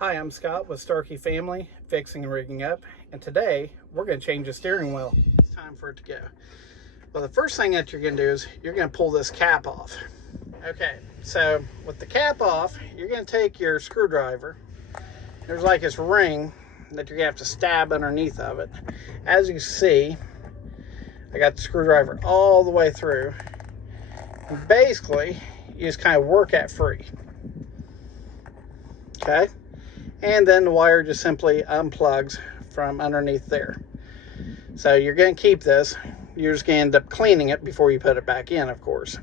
Hi, I'm Scott with Starkey Family, Fixing and Rigging Up, and today we're going to change the steering wheel. It's time for it to go. Well, the first thing that you're going to do is you're going to pull this cap off. Okay, so with the cap off, you're going to take your screwdriver. There's like this ring that you're going to have to stab underneath of it. As you see, I got the screwdriver all the way through. And basically, you just kind of work at free. Okay? And then the wire just simply unplugs from underneath there. So you're going to keep this. You're just going to end up cleaning it before you put it back in, of course.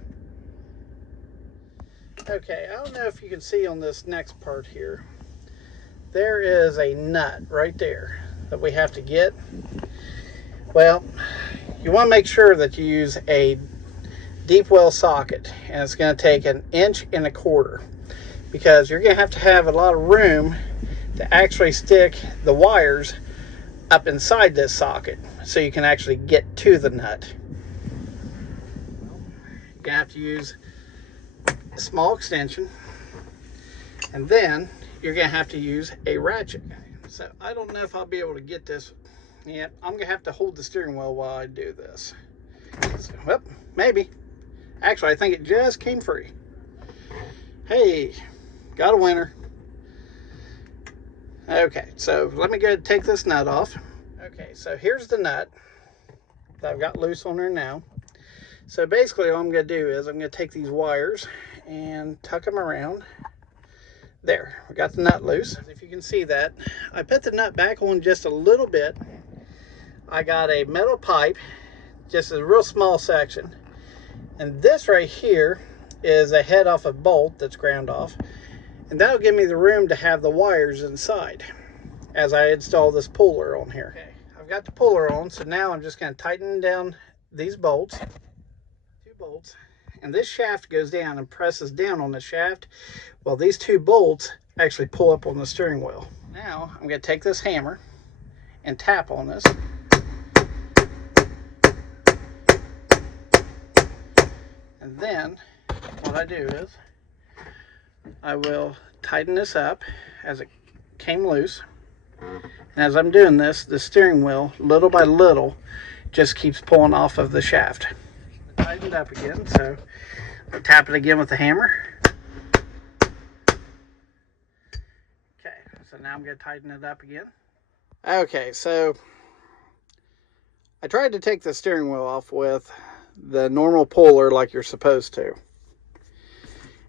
Okay, I don't know if you can see on this next part here. There is a nut right there that we have to get. Well, you want to make sure that you use a deep well socket, and it's going to take 1.25 inches, because you're going to have a lot of room to actually stick the wires up inside this socket so you can actually get to the nut. You're going to have to use a small extension, and then you're going to have to use a ratchet. So I don't know if I'll be able to get this. Yeah, I'm going to have to hold the steering wheel while I do this. So, well, maybe. Actually, I think it just came free. Hey, got a winner. Okay, so let me go ahead and take this nut off. Okay, so here's the nut that I've got loose on there now. So basically all I'm going to do is I'm going to take these wires and tuck them around. There, we got the nut loose. If you can see that, I put the nut back on just a little bit. I got a metal pipe, just a real small section. And this right here is a head off a bolt that's ground off. And that'll give me the room to have the wires inside as I install this puller on here. Okay, I've got the puller on, so now I'm just going to tighten down these bolts, 2 bolts, and this shaft goes down and presses down on the shaft, while these 2 bolts actually pull up on the steering wheel. Now I'm going to take this hammer and tap on this. And then what I do is I will tighten this up as it came loose. And as I'm doing this, the steering wheel, little by little, just keeps pulling off of the shaft. Tightened up again, so I'll tap it again with the hammer. Okay, so now I'm going to tighten it up again. Okay, so I tried to take the steering wheel off with the normal puller like you're supposed to.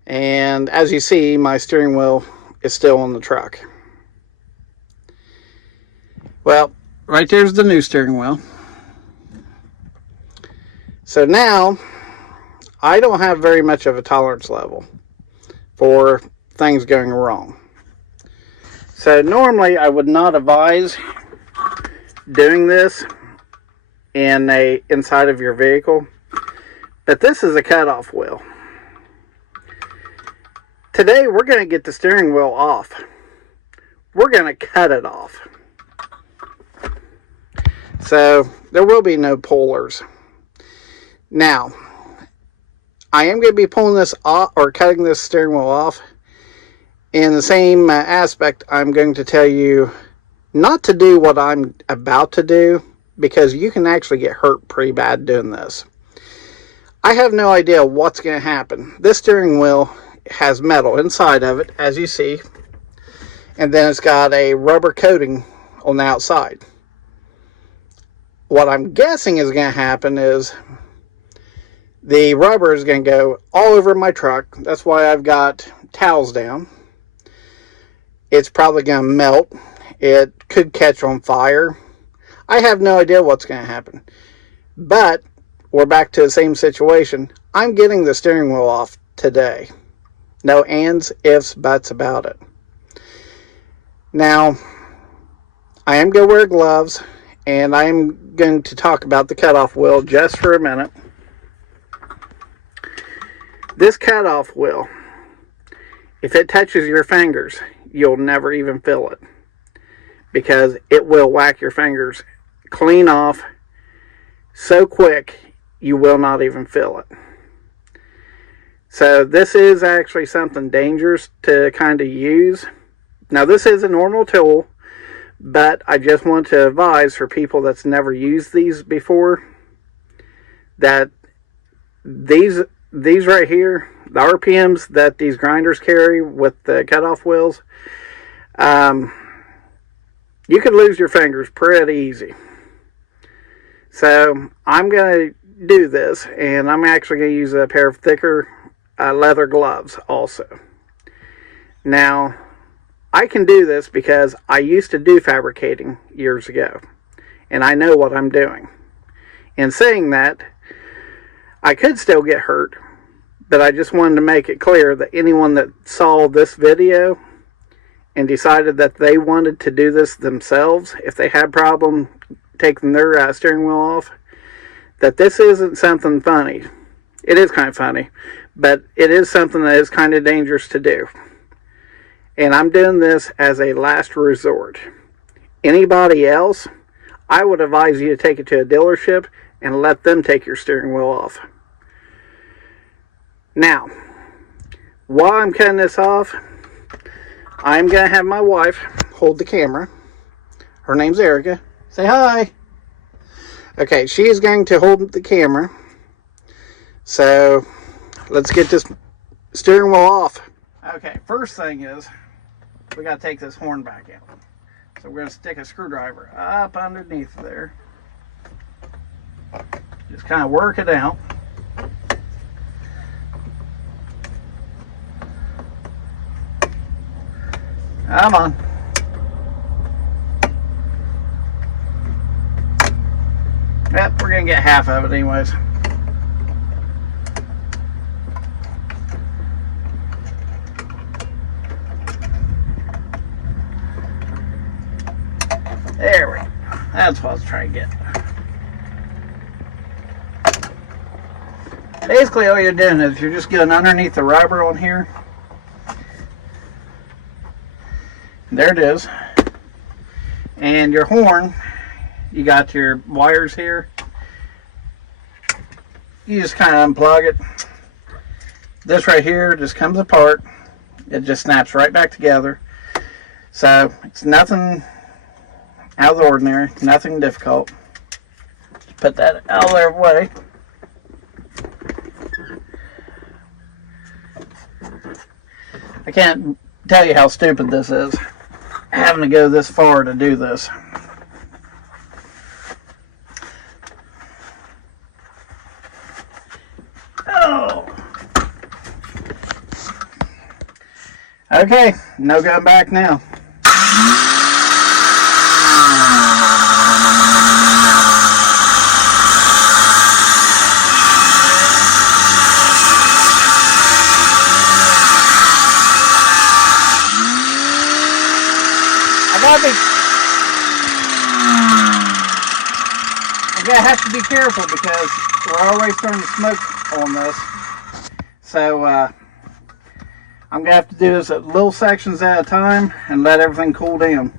And as you see, my steering wheel is still on the truck. Well, right there's the new steering wheel. So now, I don't have very much of a tolerance level for things going wrong. So normally I would not advise doing this inside of your vehicle. But this is a cutoff wheel. Today we're going to get the steering wheel off. We're going to cut it off. So there will be no pullers. Now, I am going to be pulling this off or cutting this steering wheel off. In the same aspect, I'm going to tell you not to do what I'm about to do, because you can actually get hurt pretty bad doing this. I have no idea what's going to happen. This steering wheel has metal inside of it, as you see, and then it's got a rubber coating on the outside. What I'm guessing is going to happen is the rubber is going to go all over my truck. That's why I've got towels down. It's probably going to melt. It could catch on fire. I have no idea what's going to happen. But we're back to the same situation. I'm getting the steering wheel off today. No ands, ifs, buts about it. Now, I am going to wear gloves, and I am going to talk about the cutoff wheel just for a minute. This cutoff wheel, if it touches your fingers, you'll never even feel it, because it will whack your fingers clean off so quick you will not even feel it. So this is actually something dangerous to kind of use, Now this is a normal tool, but I just want to advise for people that's never used these before that these right here, the RPMs that these grinders carry with the cutoff wheels, you could lose your fingers pretty easy. So I'm going to do this, and I'm actually going to use a pair of thicker leather gloves also. Now, I can do this because I used to do fabricating years ago, and I know what I'm doing. In saying that, I could still get hurt, but I just wanted to make it clear that anyone that saw this video and decided that they wanted to do this themselves, if they had problem taking their steering wheel off, that this isn't something funny. It is kind of funny, but it is something that is kind of dangerous to do. And I'm doing this as a last resort. Anybody else, I would advise you to take it to a dealership and let them take your steering wheel off. Now, while I'm cutting this off, I'm going to have my wife hold the camera. Her name's Erica. Say hi. Okay, she is going to hold the camera. So, let's get this steering wheel off. Okay, first thing is, we got to take this horn back out. So we're going to stick a screwdriver up underneath there. Just kind of work it out. Come on. Yep, we're going to get half of it anyways. There we go. That's what I was trying to get. Basically, all you're doing is you're just going underneath the rubber on here. There it is. And your horn, you got your wires here. You just kind of unplug it. This right here just comes apart. It just snaps right back together. So it's nothing out of the ordinary, nothing difficult. Just put that out of their way. I can't tell you how stupid this is, having to go this far to do this. Oh. Okay, no going back now. I'm gonna have to be careful because we're already starting to smoke on this. So I'm gonna have to do this at little sections at a time and let everything cool down.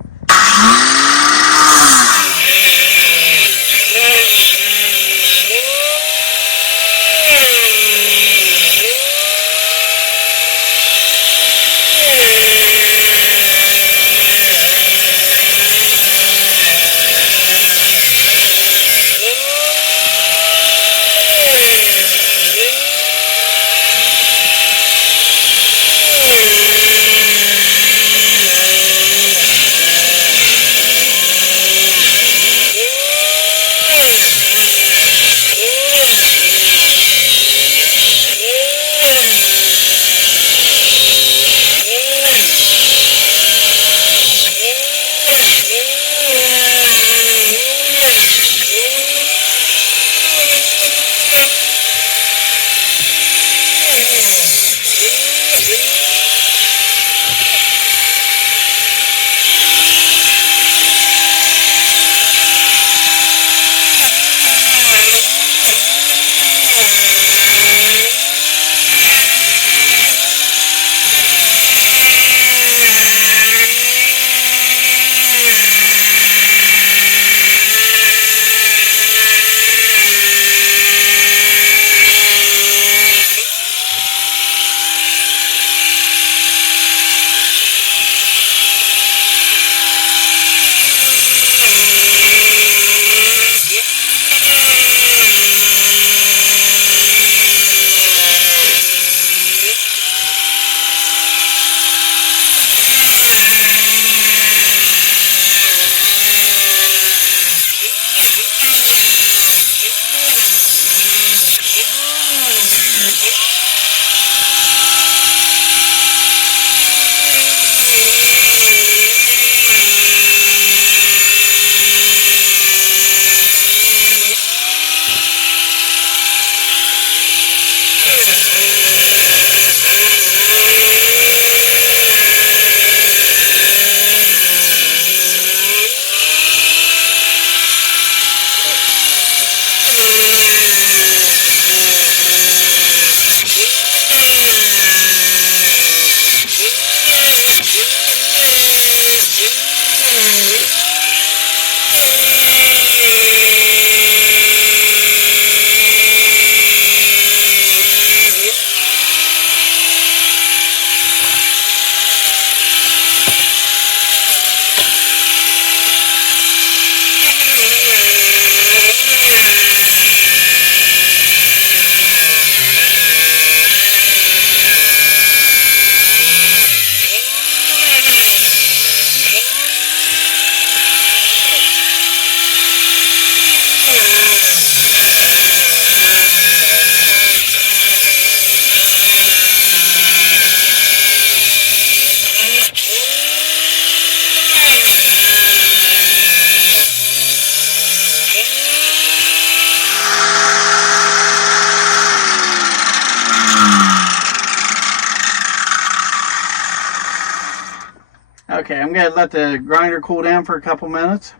Okay, I'm going to let the grinder cool down for a couple minutes.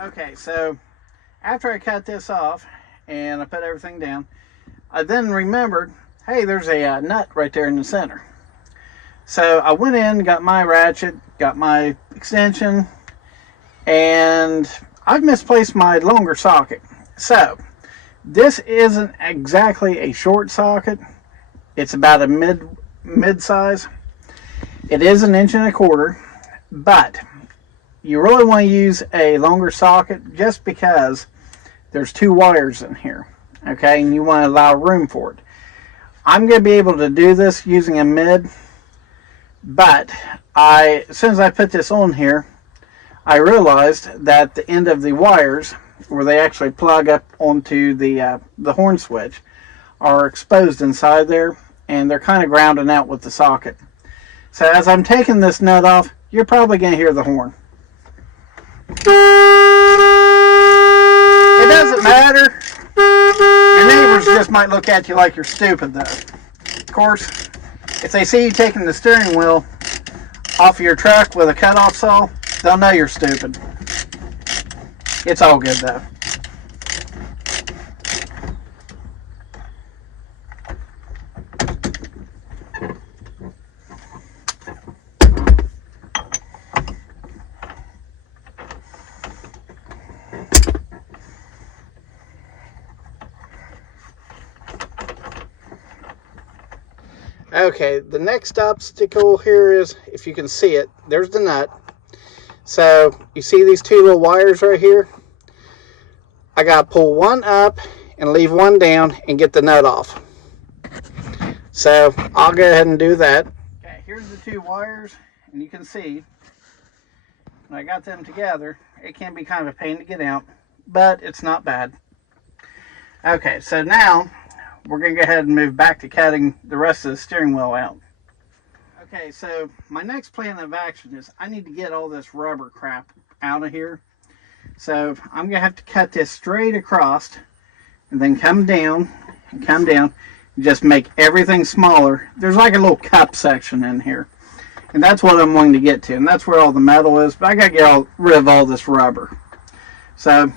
Okay, so after I cut this off and I put everything down, I then remembered, hey, there's a nut right there in the center. So I went in, got my ratchet, got my extension, and I've misplaced my longer socket. So this isn't exactly a short socket. It's about a mid-size. It is 1.25 inches, but you really want to use a longer socket just because there's 2 wires in here, okay, and you want to allow room for it. I'm going to be able to do this using a mid, but as soon as I put this on here, I realized that the end of the wires, where they actually plug up onto the horn switch, are exposed inside there, and they're kind of grounding out with the socket. So as I'm taking this nut off, you're probably going to hear the horn. It doesn't matter. Your neighbors just might look at you like you're stupid, though. Of course, if they see you taking the steering wheel off of your truck with a cutoff saw, they'll know you're stupid. It's all good, though. Okay, the next obstacle here is, if you can see it, there's the nut. So you see these 2 little wires right here? I got to pull one up and leave one down and get the nut off. So I'll go ahead and do that. Okay, here's the 2 wires, and you can see when I got them together, it can be kind of a pain to get out, but it's not bad. Okay, so now we're going to go ahead and move back to cutting the rest of the steering wheel out. Okay, so my next plan of action is I need to get all this rubber crap out of here. So I'm going to have to cut this straight across and then come down and just make everything smaller. There's like a little cup section in here, and that's what I'm wanting to get to, and that's where all the metal is, but I got to get rid of all this rubber. So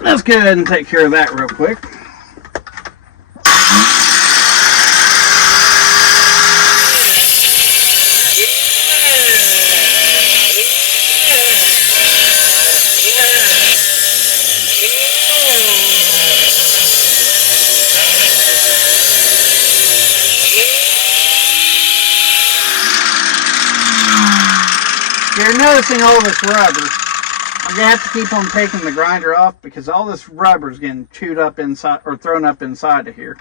let's go ahead and take care of that real quick. You're noticing all this rubber. I'm going to have to keep on taking the grinder off because all this rubber is getting chewed up inside or thrown up inside of here.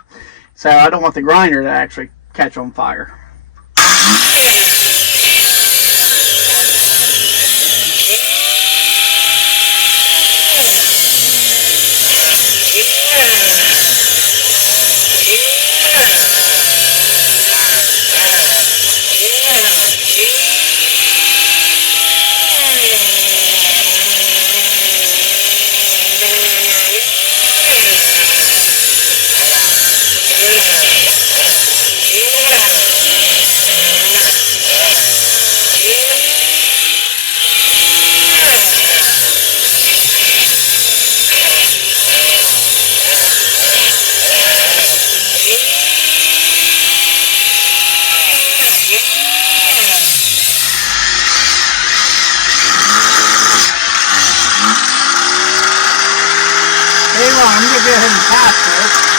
So I don't want the grinder to actually catch on fire. I'm going to go ahead and pass this.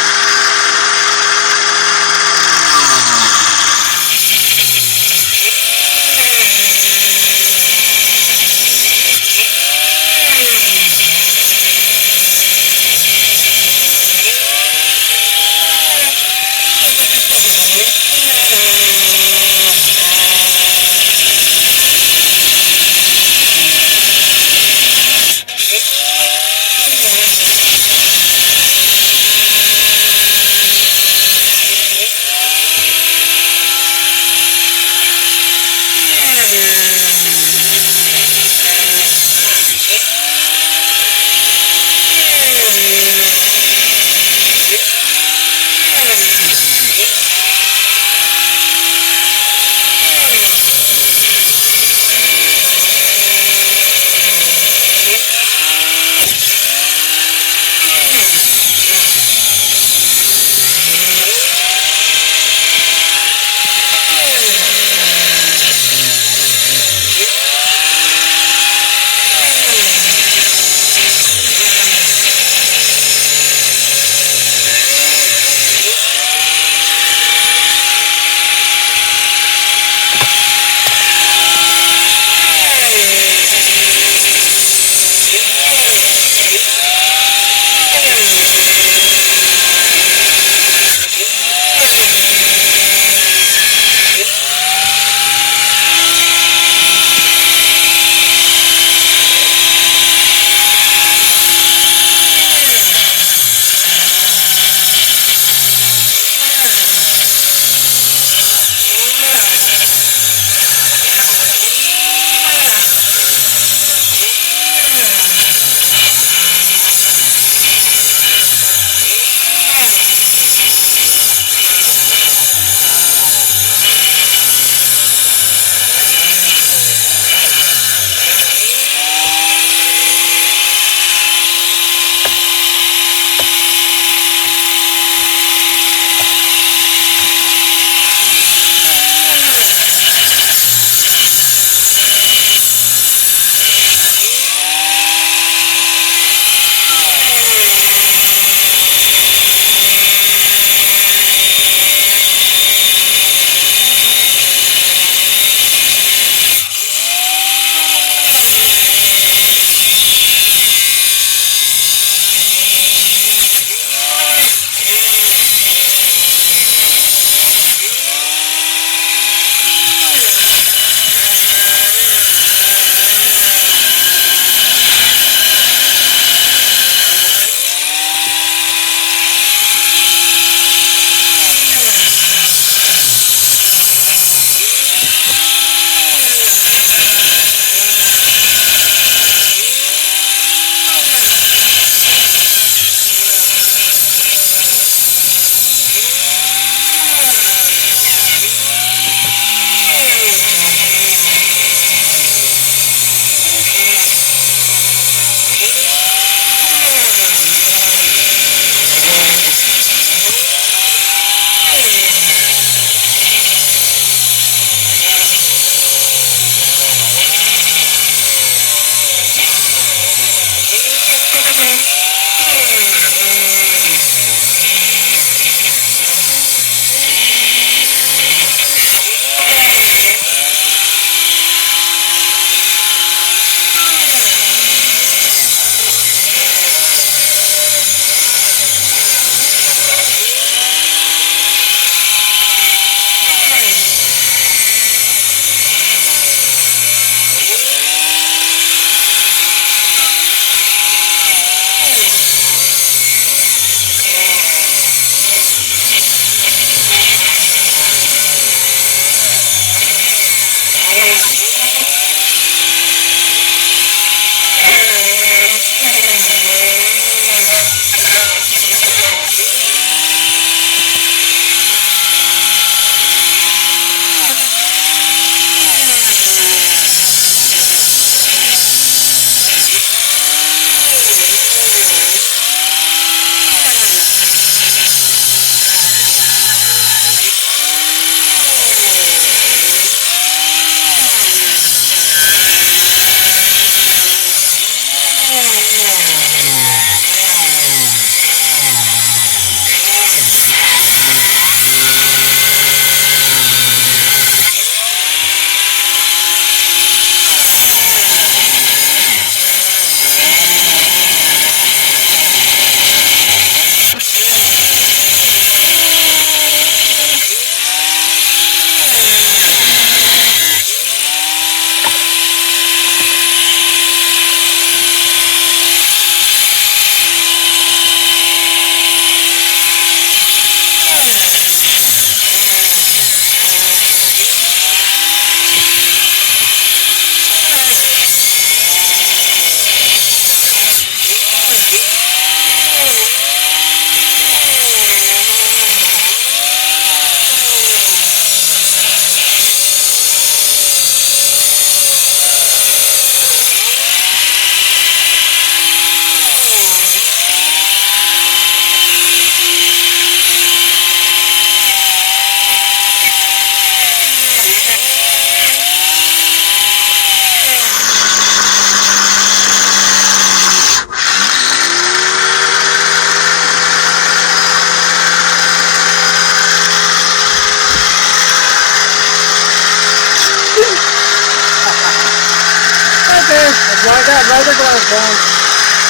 Well, I got leather gloves on.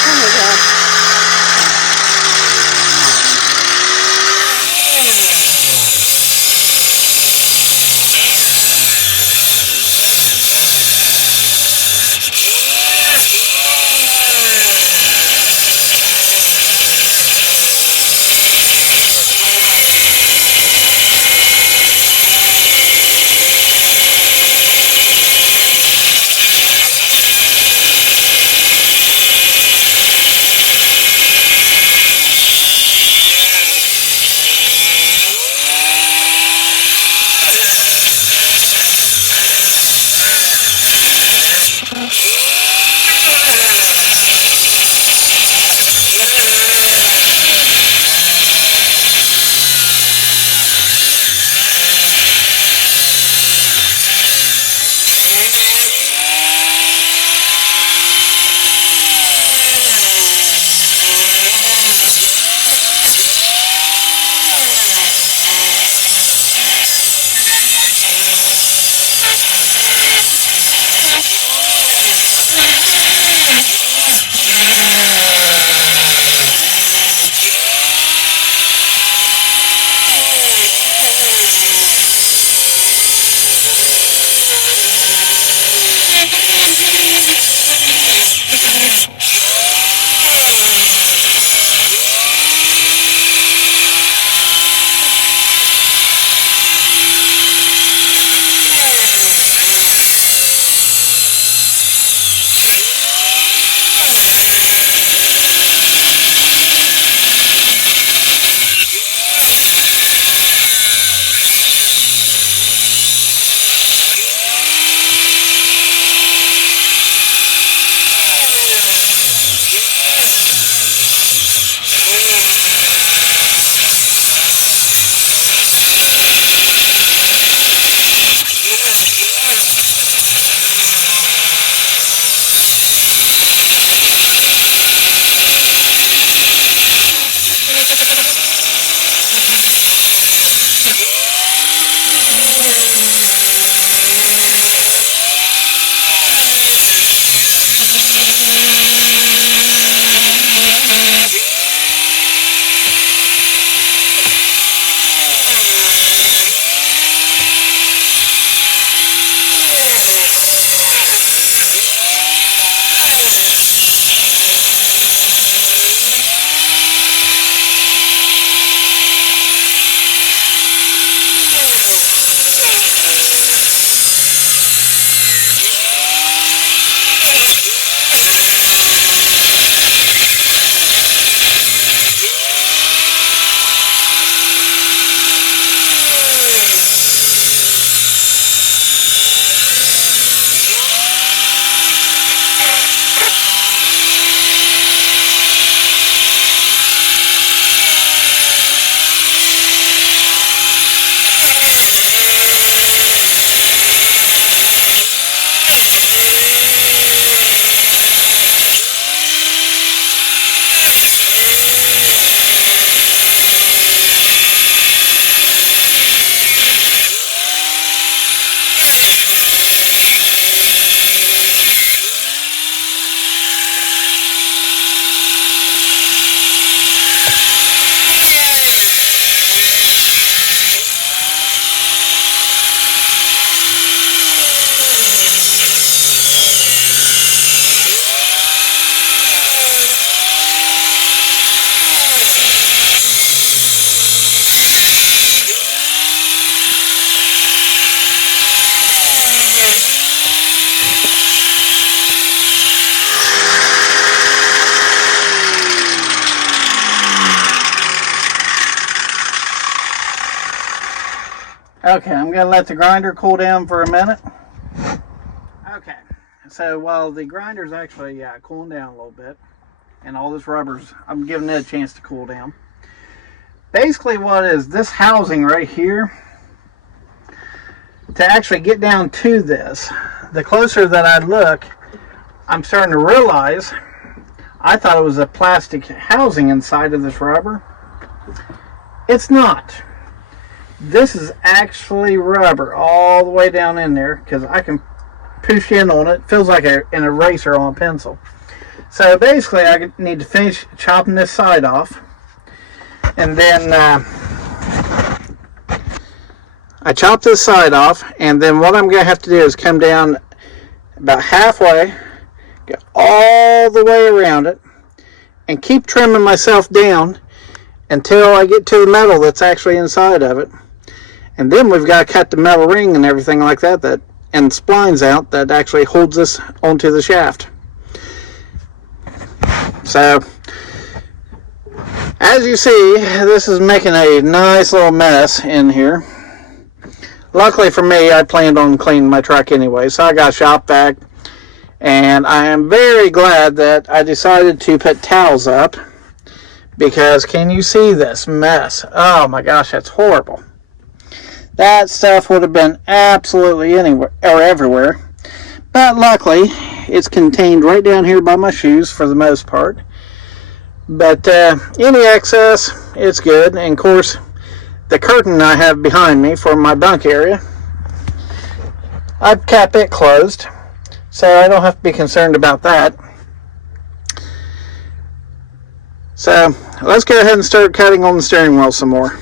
Oh my God. Okay, I'm going to let the grinder cool down for a minute. Okay, so while the grinder's actually cooling down a little bit, and all this rubber's, I'm giving it a chance to cool down. Basically what is this housing right here, to actually get down to this, the closer that I look, I'm starting to realize, I thought it was a plastic housing inside of this rubber. It's not. This is actually rubber all the way down in there, because I can push in on it. It feels like an eraser on a pencil. So basically, I need to finish chopping this side off. And then I chop this side off. And then what I'm going to have to do is come down about halfway, get all the way around it, and keep trimming myself down until I get to the metal that's actually inside of it. And then we've got to cut the metal ring and everything like that, and splines out that actually holds this onto the shaft. So, as you see, this is making a nice little mess in here. Luckily for me, I planned on cleaning my truck anyway, so I got shop vac. And I am very glad that I decided to put towels up, because can you see this mess? Oh my gosh, that's horrible. That stuff would have been absolutely anywhere or everywhere. But luckily, it's contained right down here by my shoes for the most part. But any excess, it's good. And of course, the curtain I have behind me for my bunk area, I've kept it closed, so I don't have to be concerned about that. So let's go ahead and start cutting on the steering wheel some more.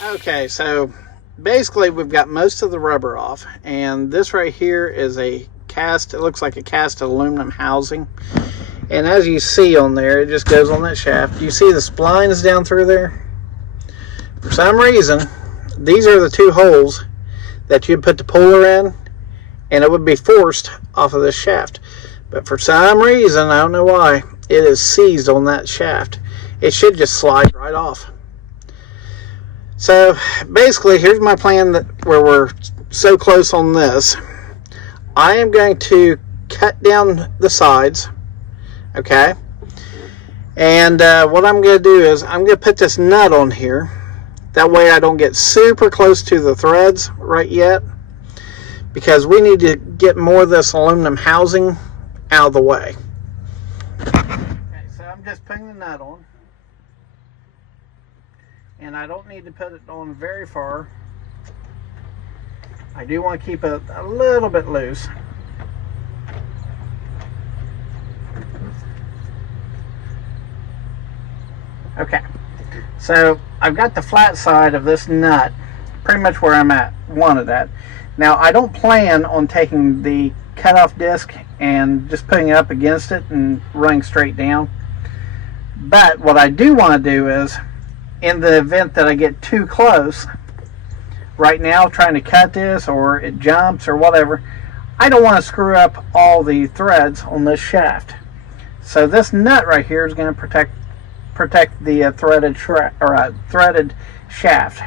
Okay, so basically we've got most of the rubber off, and this right here is a cast, it looks like a cast aluminum housing. And as you see on there, it just goes on that shaft. You see the splines down through there? For some reason, these are the two holes that you'd put the puller in, and it would be forced off of this shaft. But for some reason, I don't know why, it is seized on that shaft. It should just slide right off. So basically, here's my plan where we're so close on this. I am going to cut down the sides, okay? And what I'm going to do is I'm going to put this nut on here. That way I don't get super close to the threads right yet, because we need to get more of this aluminum housing out of the way. Okay, so I'm just putting the nut on. And I don't need to put it on very far. I do want to keep it a little bit loose. Okay, so I've got the flat side of this nut pretty much where I'm wanted at. Now I don't plan on taking the cutoff disc and just putting it up against it and running straight down. But what I do want to do is, in the event that I get too close, right now trying to cut this or it jumps or whatever, I don't want to screw up all the threads on this shaft. So this nut right here is going to protect the threaded shaft.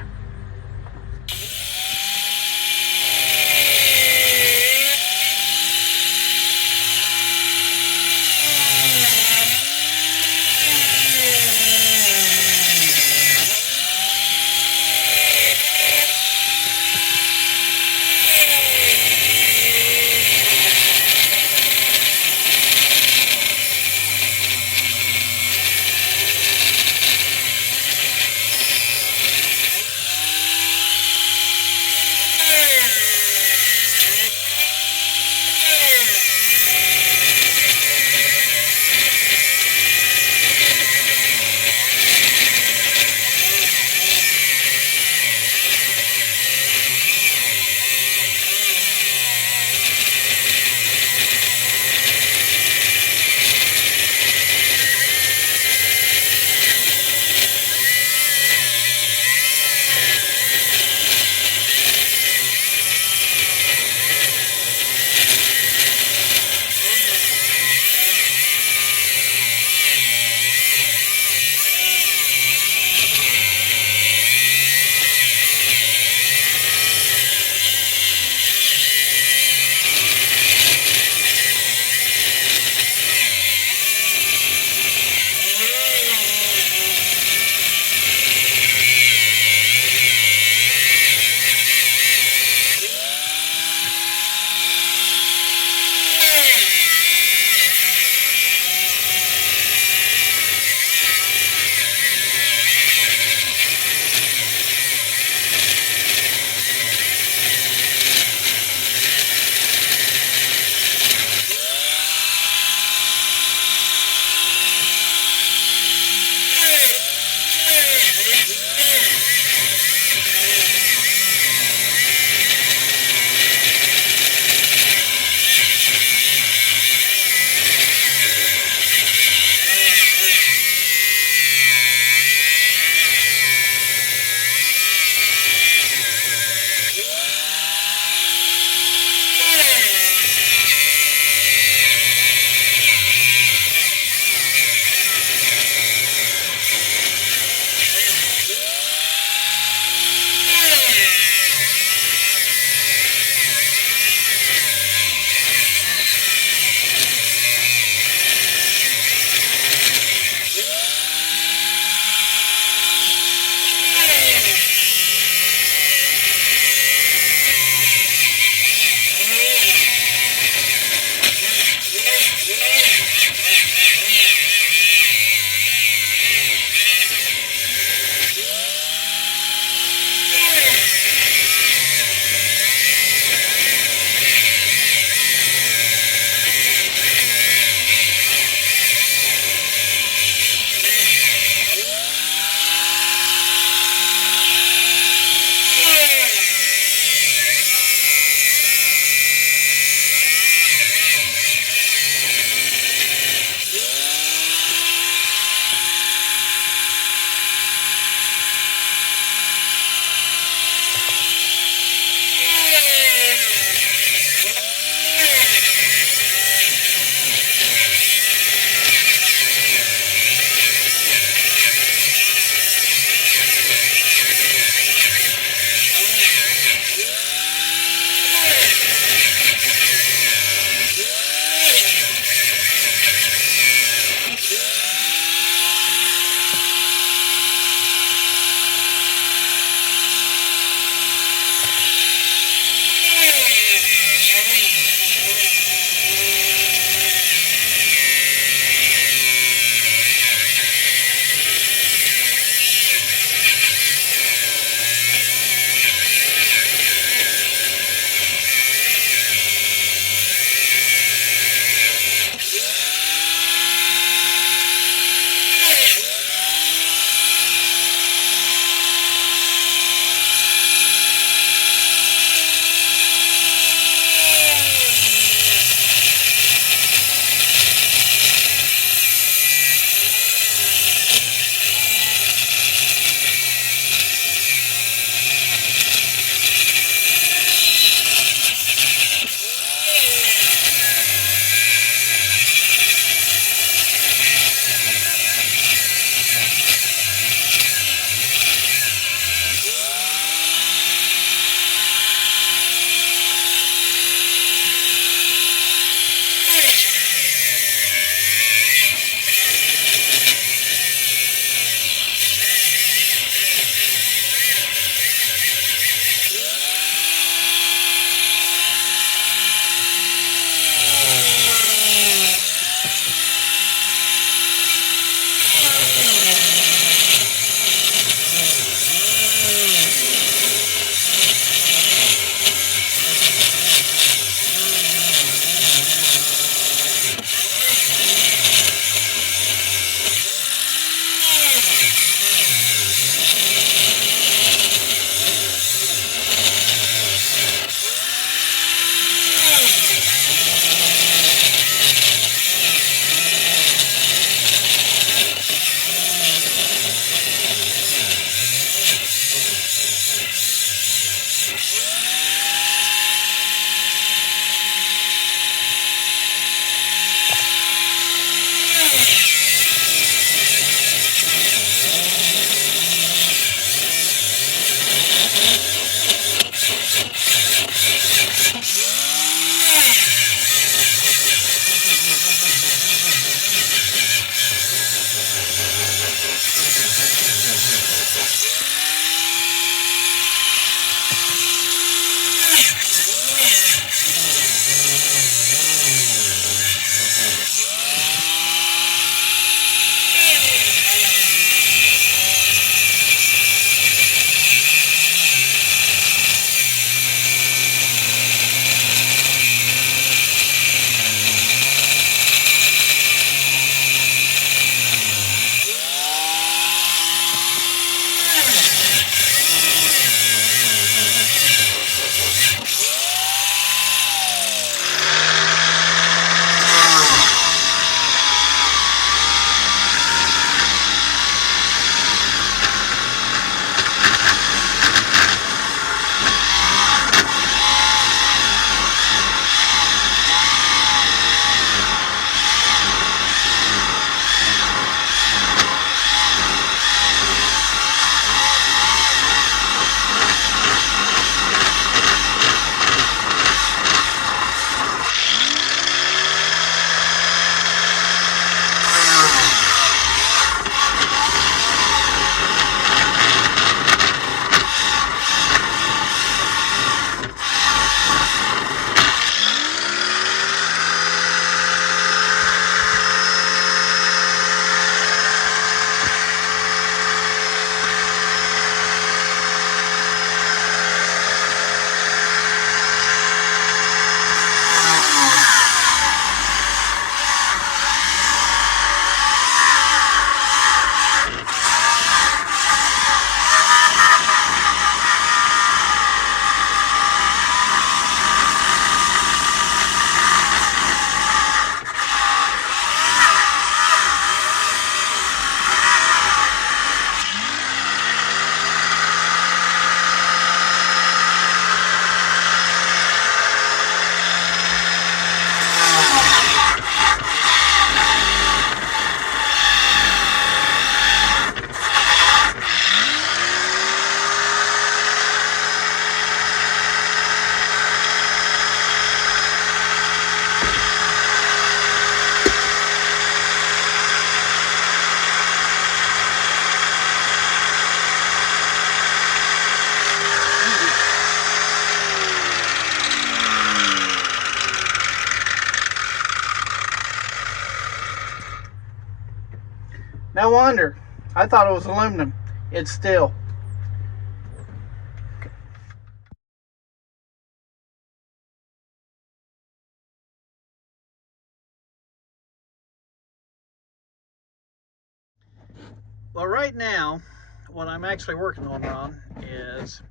wonder. I thought it was aluminum. It's steel. Well, right now, what I'm actually working on, Ron, is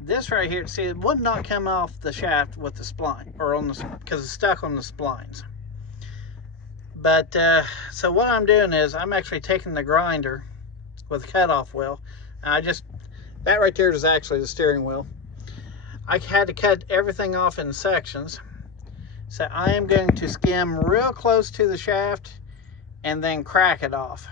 this right here. See, it would not come off the shaft with the spline, or on the, because it's stuck on the splines. But so what I'm doing is I'm actually taking the grinder with a cutoff wheel, and that right there is actually the steering wheel. I had to cut everything off in sections, so I am going to skim real close to the shaft and then crack it off.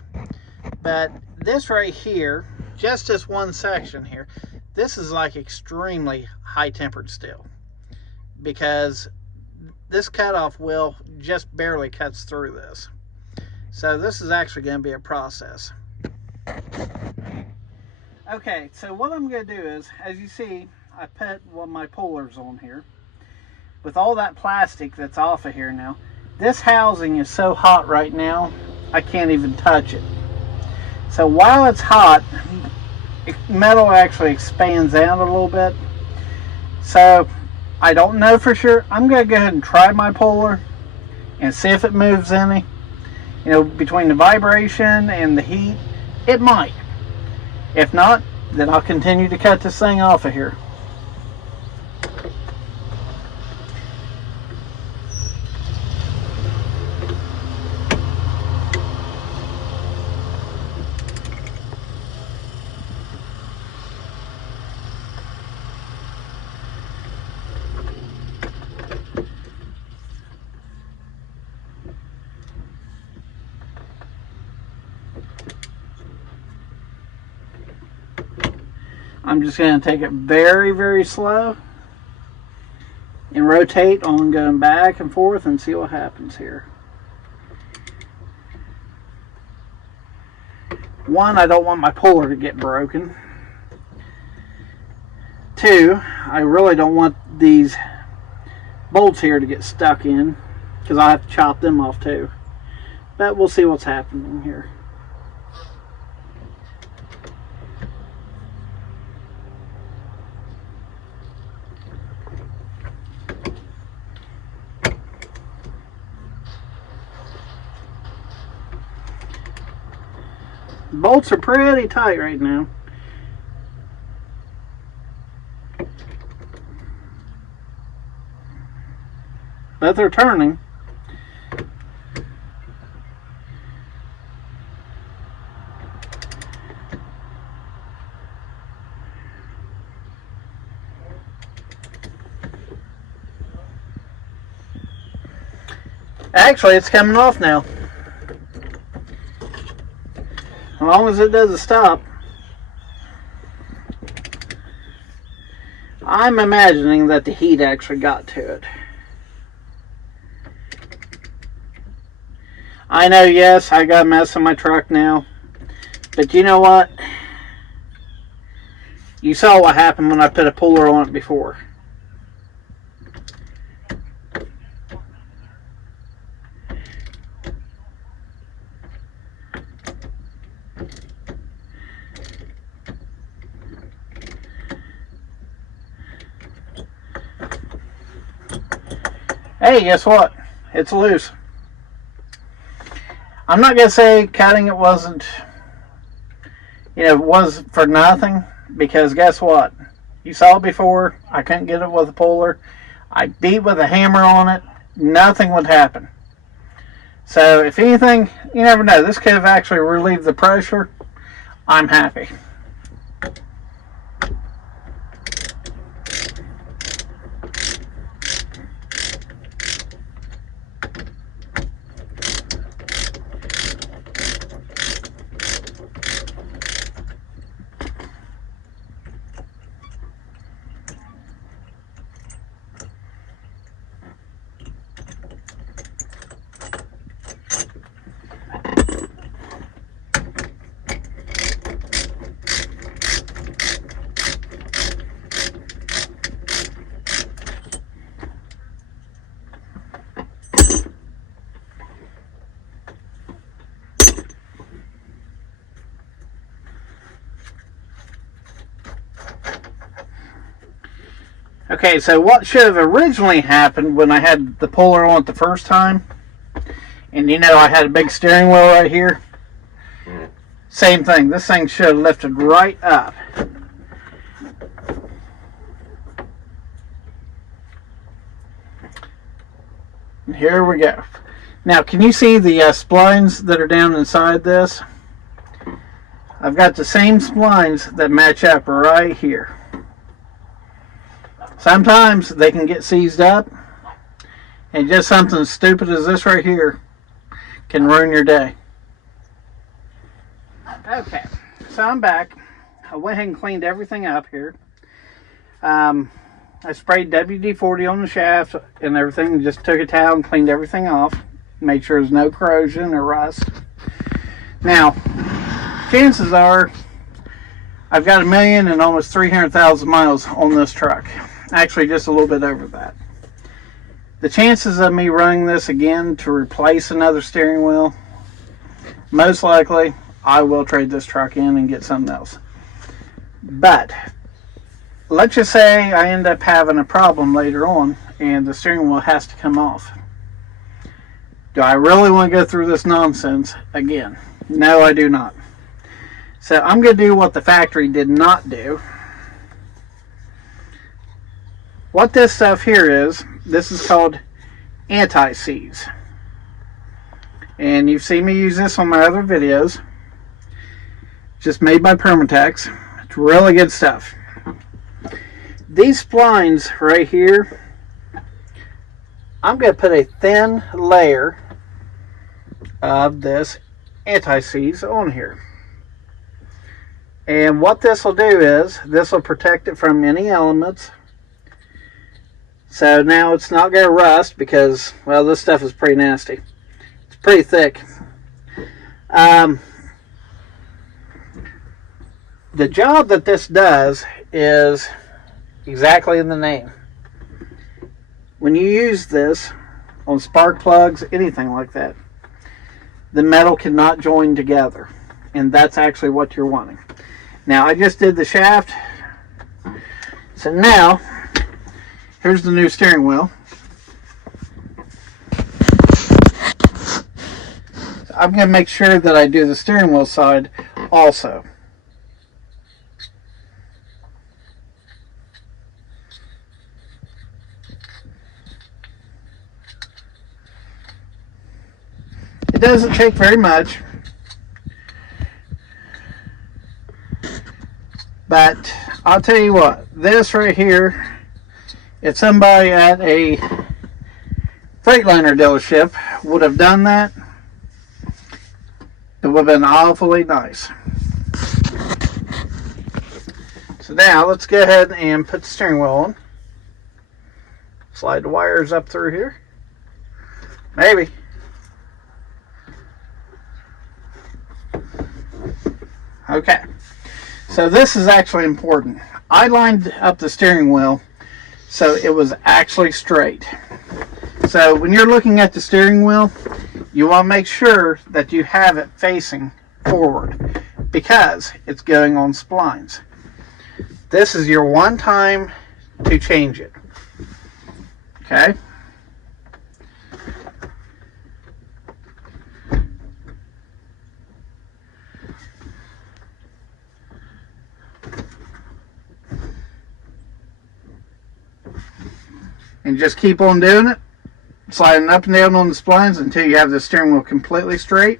But this right here, just this one section here, this is like extremely high tempered steel, because this cutoff wheel just barely cuts through this. So this is actually going to be a process. Okay, so what I'm going to do is, as you see, I put one of my pullers on here. With all that plastic that's off of here now, this housing is so hot right now, I can't even touch it. So while it's hot, metal actually expands out a little bit. So I don't know for sure. I'm going to go ahead and try my puller and see if it moves any. You know, between the vibration and the heat, it might. If not, then I'll continue to cut this thing off of here. I'm just going to take it very, very slow and rotate on going back and forth and see what happens here. One, I don't want my puller to get broken. Two, I really don't want these bolts here to get stuck in, because I'll have to chop them off too. But we'll see what's happening here. Bolts are pretty tight right now. But they're turning. Actually, it's coming off now. As long as it doesn't stop. I'm imagining that the heat actually got to it. I know, yes, I got a mess in my truck now. But you know what? You saw what happened when I put a puller on it before. Hey, guess what? It's loose. I'm not going to say cutting it wasn't, it was for nothing, because guess what? You saw it before. I couldn't get it with a puller. I beat with a hammer on it. Nothing would happen. So, if anything, you never know. This could have actually relieved the pressure. I'm happy. Okay, so what should have originally happened when I had the puller on it the first time, and you know I had a big steering wheel right here, same thing. This thing should have lifted right up. And here we go. Now, can you see the splines that are down inside this? I've got the same splines that match up right here. Sometimes they can get seized up, and just something as stupid as this right here can ruin your day. Okay, so I'm back. I went ahead and cleaned everything up here. I sprayed WD-40 on the shaft and everything, just took a towel and cleaned everything off. Made sure there's no corrosion or rust. Now, chances are I've got 1,000,000 and almost 300,000 miles on this truck. Actually, just a little bit over that. The chances of me running this again to replace another steering wheel, most likely I will trade this truck in and get something else. But let's just say I end up having a problem later on and the steering wheel has to come off. Do I really want to go through this nonsense again? No, I do not. So I'm going to do what the factory did not do. What this stuff here is, this is called anti-seize. And you've seen me use this on my other videos. Just made by Permatex. It's really good stuff. These splines right here, I'm going to put a thin layer of this anti-seize on here. And what this will do is, this will protect it from any elements. So now it's not going to rust because, well, this stuff is pretty nasty. It's pretty thick. The job that this does is exactly in the name. When you use this on spark plugs, anything like that, the metal cannot join together. And that's actually what you're wanting. Now, I just did the shaft. So now, here's the new steering wheel. So I'm going to make sure that I do the steering wheel side also. It doesn't take very much, but I'll tell you what, this right here, if somebody at a Freightliner dealership would have done that, it would have been awfully nice. So now let's go ahead and put the steering wheel on. Slide the wires up through here. Maybe. Okay, so this is actually important. I lined up the steering wheel so it was actually straight. So when you're looking at the steering wheel, you want to make sure that you have it facing forward because it's going on splines. This is your one time to change it. Okay? And just keep on doing it, sliding up and down on the splines until you have the steering wheel completely straight.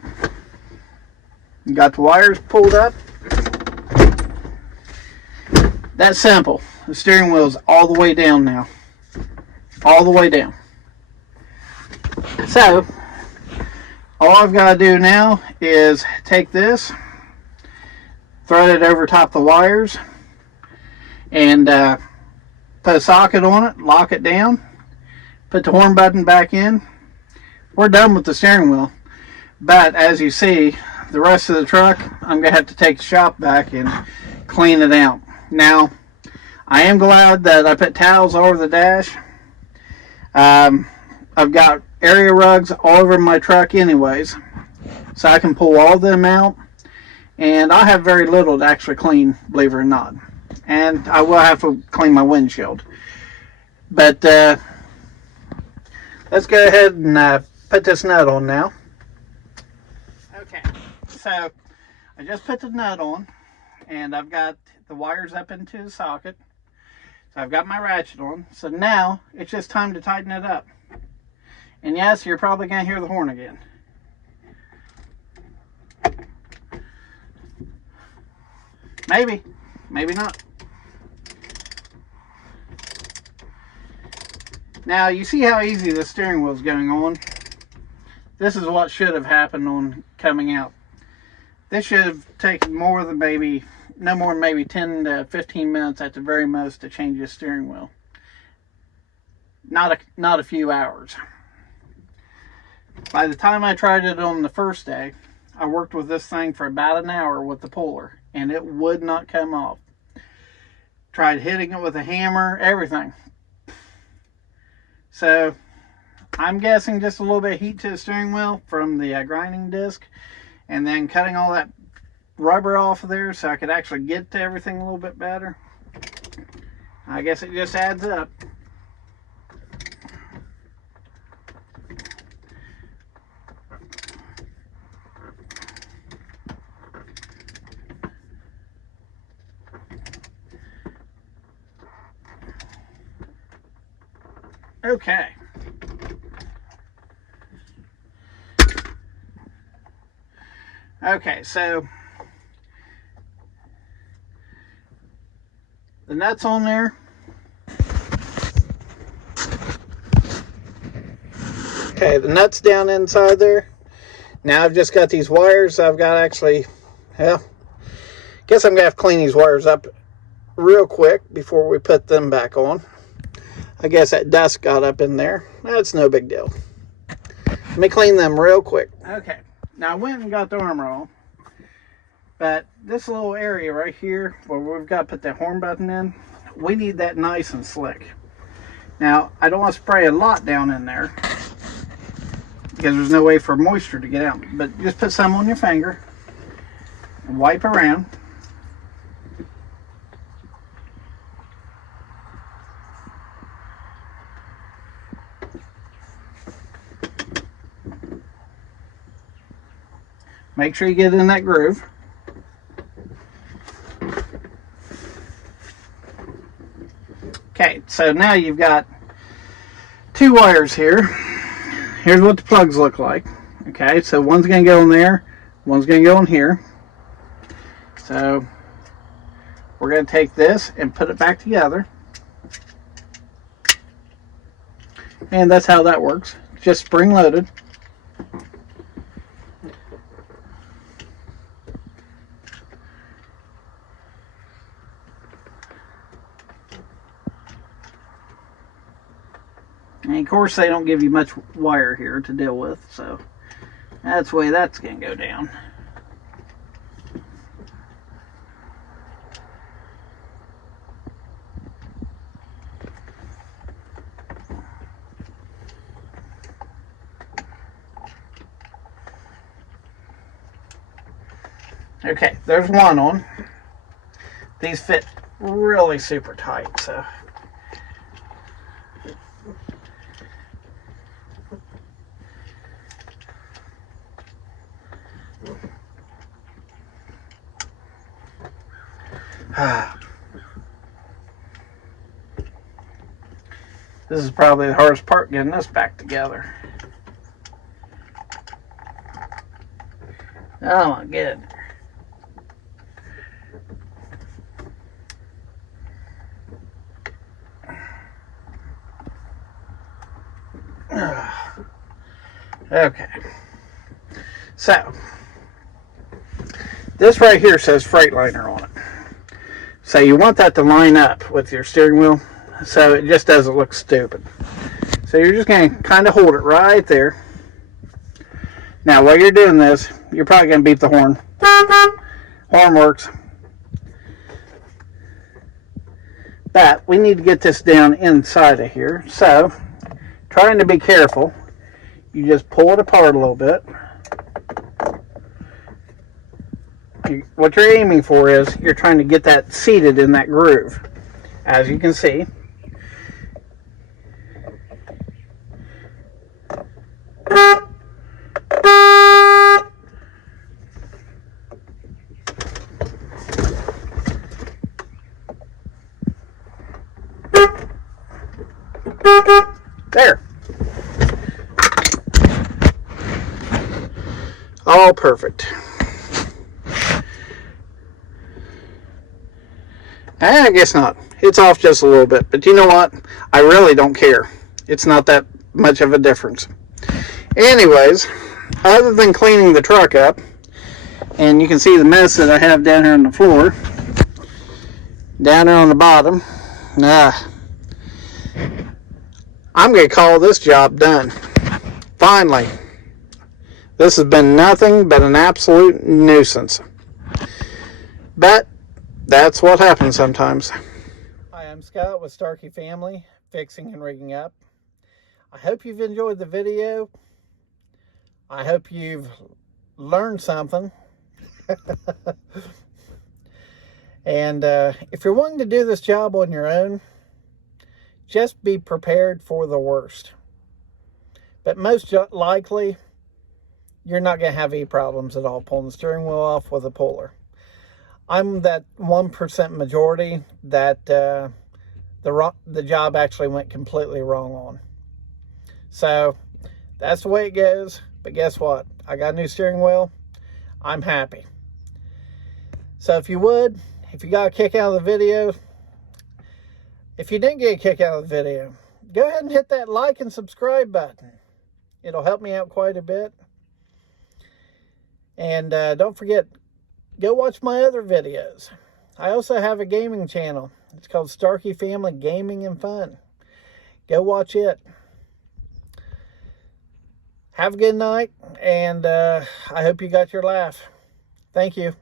You got the wires pulled up. That's simple. The steering wheel is all the way down now. All the way down. So, all I've got to do now is take this, thread it over top the wires, and put a socket on it, lock it down, put the horn button back in. We're done with the steering wheel. But as you see, the rest of the truck, I'm going to have to take the shop back and clean it out. Now, I am glad that I put towels all over the dash. I've got area rugs all over my truck anyways, so I can pull all of them out. And I have very little to actually clean, believe it or not. And I will have to clean my windshield. But let's go ahead and put this nut on now. Okay, so I just put the nut on, and I've got the wires up into the socket. So I've got my ratchet on. So now it's just time to tighten it up. And yes, you're probably going to hear the horn again. Maybe, maybe not. Now you see how easy the steering wheel is going on. This is what should have happened on coming out. This should have taken more than maybe, no more than maybe 10 to 15 minutes at the very most to change the steering wheel. Not a few hours. By the time I tried it on the first day, I worked with this thing for about an hour with the puller, and it would not come off. Tried hitting it with a hammer, everything. So I'm guessing just a little bit of heat to the steering wheel from the grinding disc, and then cutting all that rubber off of there so I could actually get to everything a little bit better. I guess it just adds up. Okay. Okay, so the nut's on there. Okay, the nut's down inside there. Now I've just got these wires. I've got actually, well, guess I'm gonna have to clean these wires up real quick before we put them back on. I guess that dust got up in there. That's no big deal. Let me clean them real quick. Okay, now I went and got the armor on, but this little area right here where we've got to put the horn button in, we need that nice and slick. Now, I don't want to spray a lot down in there because there's no way for moisture to get out, but just put some on your finger and wipe around. Make sure you get in that groove. Okay, so now you've got two wires here. Here's what the plugs look like. Okay, so one's going to go in there, one's going to go in here. So we're going to take this and put it back together. And that's how that works. Just spring loaded. And of course they don't give you much wire here to deal with, so that's the way that's going to go down. Okay, there's one on. These fit really super tight, so this is probably the hardest part, getting this back together. Oh my goodness. Okay, so this right here says Freightliner on it. So you want that to line up with your steering wheel so it just doesn't look stupid. So you're just going to kind of hold it right there. Now while you're doing this, you're probably going to beep the horn. Horn works. But we need to get this down inside of here. So trying to be careful, you just pull it apart a little bit. What you're aiming for is you're trying to get that seated in that groove. As you can see, There. All perfect. I guess not. It's off just a little bit. But you know what? I really don't care. It's not that much of a difference. Anyways, other than cleaning the truck up, and you can see the mess that I have down here on the floor, down there on the bottom, I'm going to call this job done. Finally. This has been nothing but an absolute nuisance. But that's what happens sometimes. Hi, I'm Scott with Starkey Family, Fixing and Rigging Up. I hope you've enjoyed the video. I hope you've learned something. And if you're wanting to do this job on your own, just be prepared for the worst. But most likely, you're not going to have any problems at all pulling the steering wheel off with a puller. I'm that 1% majority that the job actually went completely wrong on. So that's the way it goes. But guess what? I got a new steering wheel. I'm happy. So if you got a kick out of the video, if you didn't get a kick out of the video, go ahead and hit that like and subscribe button. It'll help me out quite a bit. And don't forget, go watch my other videos. I also have a gaming channel. It's called Starkey Family Gaming and Fun. Go watch it. Have a good night, and I hope you got your laugh. Thank you.